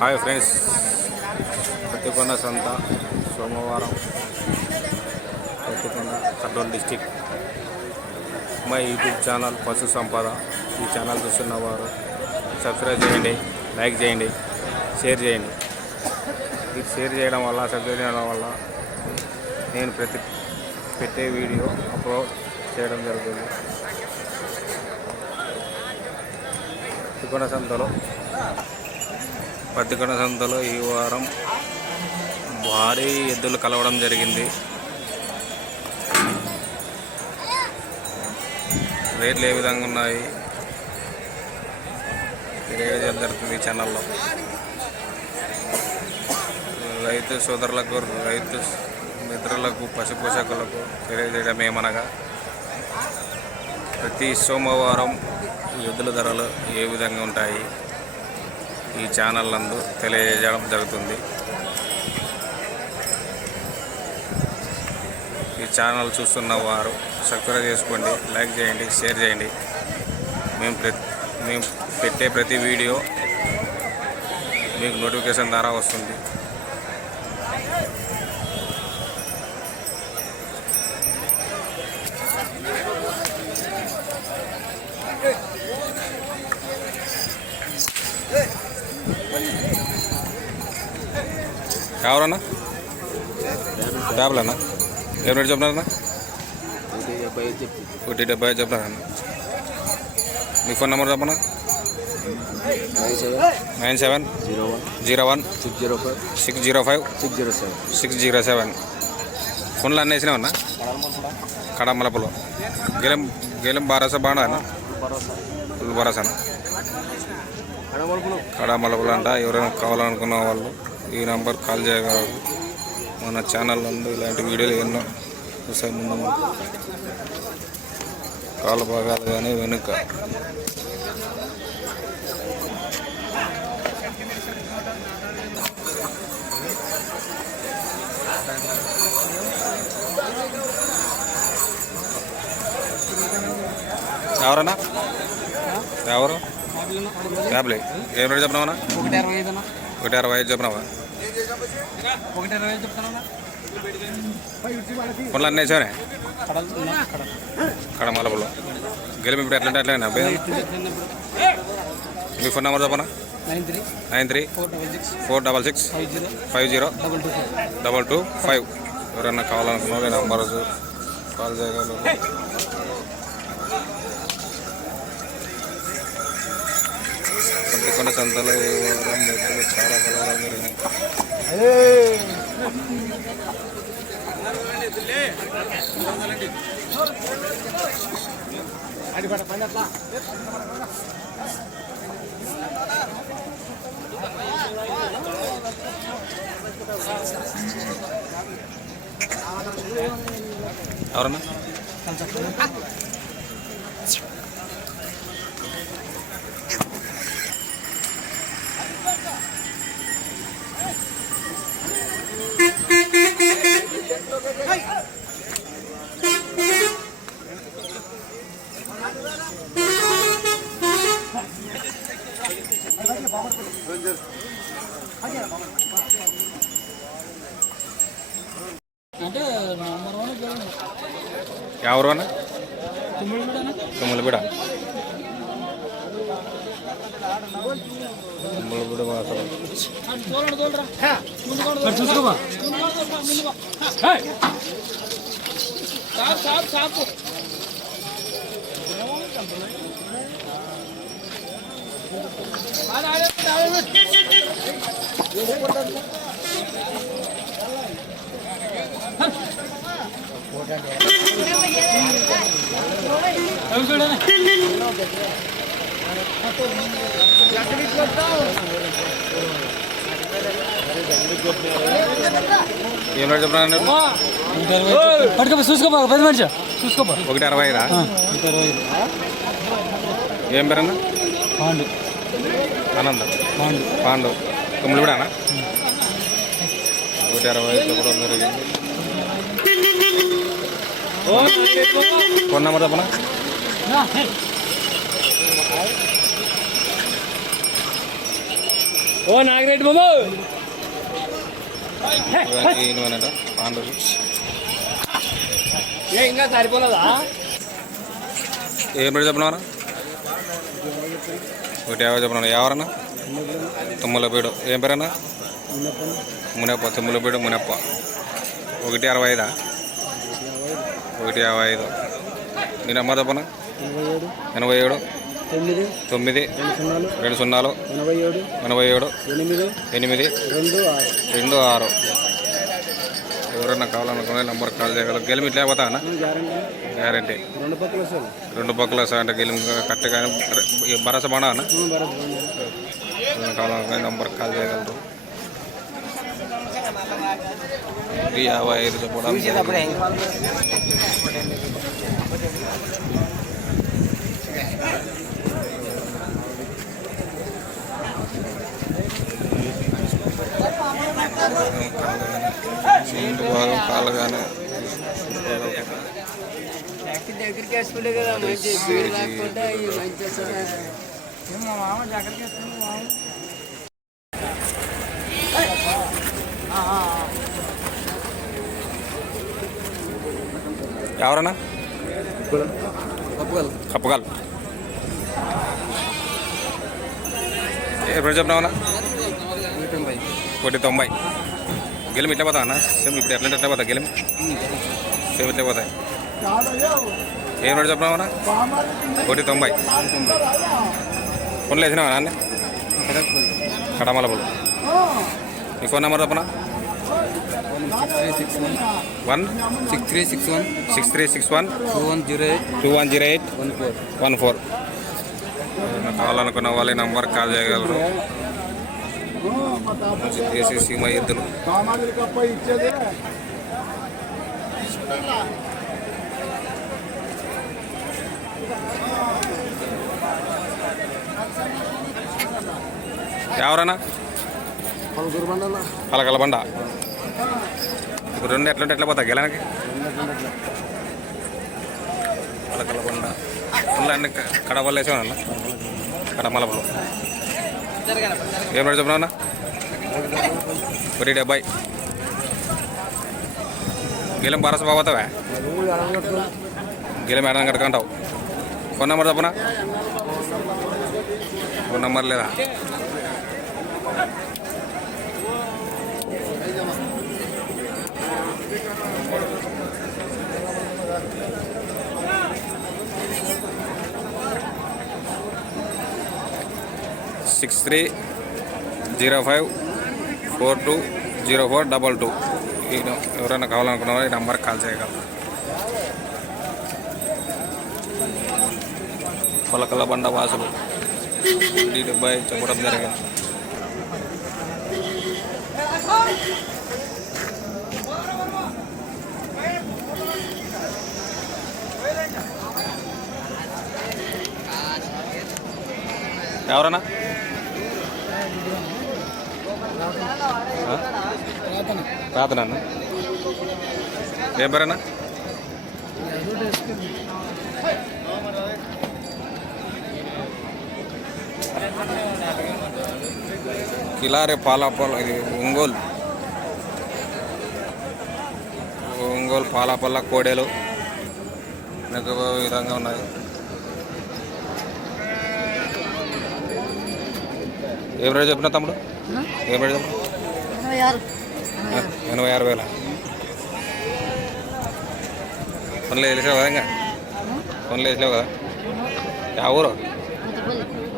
Hi friends, Pattikonda సంత సోమవారం Pattikonda Kurnool district. మా యూట్యూబ్ ఛానల్ పశు సంపద. ఈ ఛానల్ చూస్తున్న వారు సబ్స్క్రైబ్ చేయండి, లైక్ చేయండి, షేర్ చేయండి. ఇది షేర్ చేయడం వల్ల, సబ్స్క్రైబ్ చేయడం వల్ల నేను పెట్టే వీడియో అప్లోడ్ చేయడం జరుగుతుంది. పత్తికొండ సంతలో ఈ వారం భారీ ఎద్దులు కలవడం జరిగింది. రేట్లు ఏ విధంగా ఉన్నాయి తెలియజేయడం జరుగుతుంది ఈ ఛానల్లో. రైతు సోదరులకు, రైతు మిత్రులకు, పశు పోషకులకు తెలియజేయడం ఏమనగా, ప్రతి సోమవారం ఎద్దుల ధరలు ఏ విధంగా ఉంటాయి ఈ ఛానల్ నందు తెలియజేయడం జరుగుతుంది. ఈ ఛానల్ చూస్తున్న వారు సబ్స్క్రైబ్ చేసుకోండి, లైక్ చేయండి, షేర్ చేయండి. మేము పెట్టే ప్రతి వీడియో మీకు నోటిఫికేషన్ ద్వారా వస్తుంది. ఎవరన్నా ట్యాబ్లన్నా ఏం రేటు చెప్తున్నారన్నా? 170 చెప్తున్నారన్నా. మీ ఫోన్ నెంబర్ చెప్పనా? 9701 605 ఫోన్లో అన్నీ వేసినావన్నా? కడమలపులో గెలం బారాసా బాగుండా అన్న? ఫుల్ బారాసానా? కడమలపులు అంట. ఎవరైనా కావాలనుకున్న వాళ్ళు ఈ నంబర్ కాల్ చేయగలరు. మన ఛానల్ నందు ఇలాంటి వీడియోలు ఎన్నో చూసాయి. ముందు కాళ్ళ భాగాలు కానీ వెనుక ఎవరన్నా? ఎవరు ట్యాబ్లే ఏం రేటు చెప్పినావన్నా? 165 చెప్పినావా? ఫోన్లో అన్నీ వేసానే కడమలపులో గెలిపి. ఇప్పుడు ఎట్లంటే అట్లనే అబ్బాయి. మీ ఫోన్ నెంబర్ చెప్పనా? 9346650225. ఎవరైనా కావాలనుకున్నా నెంబర్ కాల్ చేయగలరు. పత్తికొండ సంతలో చాలా కలవడం జరిగింది. ఎవరన్నా? ఎవరు అన్న? తుమ్మలబిడ వాసన. ఏం రేటు చెప్పినా? చూసుకోపో 165. ఏం పేరన్నా? ఆనందం పాండు తమ్ముడు కూడా 165 చెప్పడం జరిగింది. ఫోన్ నెంబర్ చెప్పనా? ఓ నాగరెడ్డి బాబు ఆంధ్రులు ఇంకా సరిపోలేదా? ఏం రేటు చెప్పినారా? 150 చెప్పినా. ఎవరన్నా? తుమ్మలపేడు. ఏం పేరన్నా? మునప్ప. తుమ్మలపేడు మునప్ప. 165. 155. నీ నెంబర్ చెప్పనా? 87 9 20 87 8 26. ఎవరన్నా కావాలనుకునే నెంబర్ కాల్ చేయగలరు. గెలిమి ఇట్లా పోతా అన్న గ్యారంటీ. రెండు పక్కల అంటే గెలిమి కరెక్ట్గా భరోసా బాగా అన్న. కావాలనుకునే నెంబర్ కాల్ చేయగలరు. 55 చెప్పడం. ముందు భాగం కాలుగానే దగ్గరికి వేసుకుంటే కదా మంచి లేకుండా మంచి ఎవరన్నా? కప్పగాలు. ఎప్పుడు చెప్పినావన్నా? 190. గెలిమి ఇట్లా పోతా అన్న. సేమ్ ఇప్పుడు ఎట్లా పోతా గెలిమి సేమ్ ఇట్లా పోతాయి. ఏం రేటు చెప్పినావన్నా? 190. ఫోన్లో వేసినావా అన్నీ? కడమల పూలు. మీ ఫోన్ నెంబర్ చెప్పనా? 6361 2108 14. కావాలనుకున్న వాళ్ళ నంబర్ కాల్ చేయగలరు. మంచి దేశీ సీమ ఎద్దులు. ఎవరన్నా? పలకల బండ. ఇప్పుడు రెండు ఎట్లా పోతా గెలానికి? పలకల బండ ఫుల్ అన్ని కడవలు వేసామన్నా. కడమలపలు. ఏం రేటు చెప్పినా? 170. గెలం భరోసా బాగుతావా? గెలం ఏడాది కట్టుకుంటావు. ఫోన్ నెంబర్ చెప్పనా? ఫోన్ నెంబర్ లేదా? (6305420422). ఎవరైనా కావాలనుకున్న ఈ నెంబర్కి కాల్ చేయగలరు. పలకల బండ వాసులు 70 చెప్పడం జరిగింది. ఎవరన్నా? రాతనన్నా. ఏం పేరన్నా? కిలారే పాలాపల్ల. ఇది ఒంగోలు పాలాపల్ల కోడేలు మీకు ఈ విధంగా ఉన్నాయి. ఏం రేటు చెప్పినా తమ్ముడు? ఏం రేటు చెప్పిన? 86,000. ఫోన్లో వేసావు కదా? ఇంకా ఫోన్లో వేసావు కదా? యా ఊరు?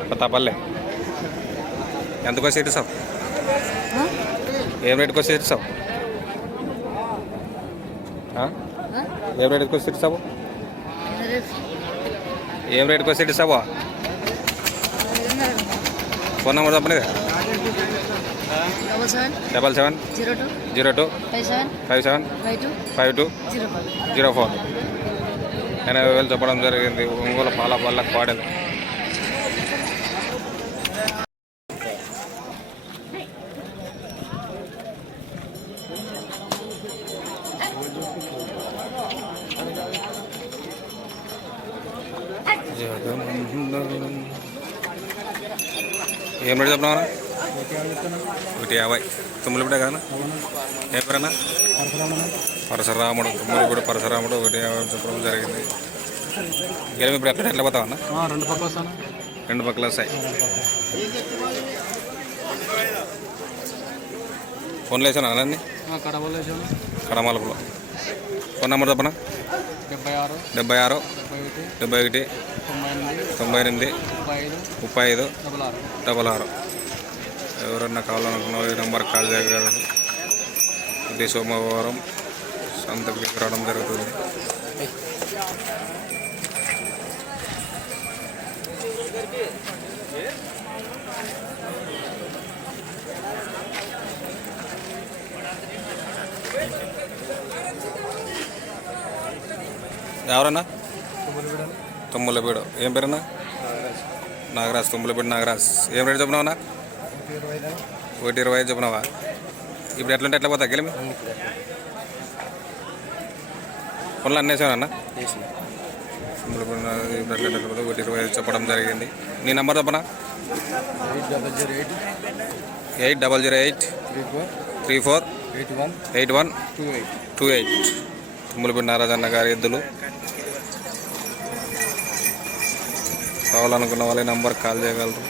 కొత్తపల్లె. ఎంతకు వచ్చి ఇస్తావు? ఏం రేటుకి వచ్చి ఇస్తావు? ఏం రేటుకి వచ్చి ఇస్తావు? ఏం రేటుకి వచ్చి ఇస్తావా? ఫోన్ నెంబర్ చెప్పలేదు. 7702 575204. 80,000 చెప్పడం జరిగింది. ఒంగోలు పాలపల్ల కోడలు. ఏం రేటు చెప్పినా? 150 తుమ్మలపూడి కదా ఏ పేరన్నా పరశురాముడు తుమ్మలపూడి పరశురాముడు 150 చెప్పడం జరిగింది. గెలిమి ఇప్పుడు ఎట్లా పోతావు అన్న? రెండు పక్కల వస్తాయి. ఫోన్లు వేసాను అన్నీ కడమలుపులో. ఫోన్ నెంబర్ చెప్పనా? 76 71 98 35 66. ఎవరన్నా కావాలనుకున్న ఈ నెంబర్ కాల్ చేయగలరు. ఇది సోమవారం సంతకి రావడం జరుగుతుంది. ఎవరన్నా? తుమ్మలపీడు. ఏం పేరన్నా? నాగరాజ్. తుమ్మలపీడు నాగరాజ్. ఏం రేటు చెప్పినావన్నా? 120 చెప్పినావా? ఇప్పుడు ఎట్లుంటే ఎట్లా పోతా గెలిమి? ఫోన్లో అన్నేసానన్నా? తుమ్మలపీడు ఇప్పుడు ఎట్లా 120 చెప్పడం జరిగింది. నీ నెంబర్ చెప్పనా? 8008 34 81 28. తుమ్మలపీడు నాగరాజ్ అన్న గారి ఎద్దులు. కావాలనుకున్న వాళ్ళ నంబర్ కాల్ చేయగలరు.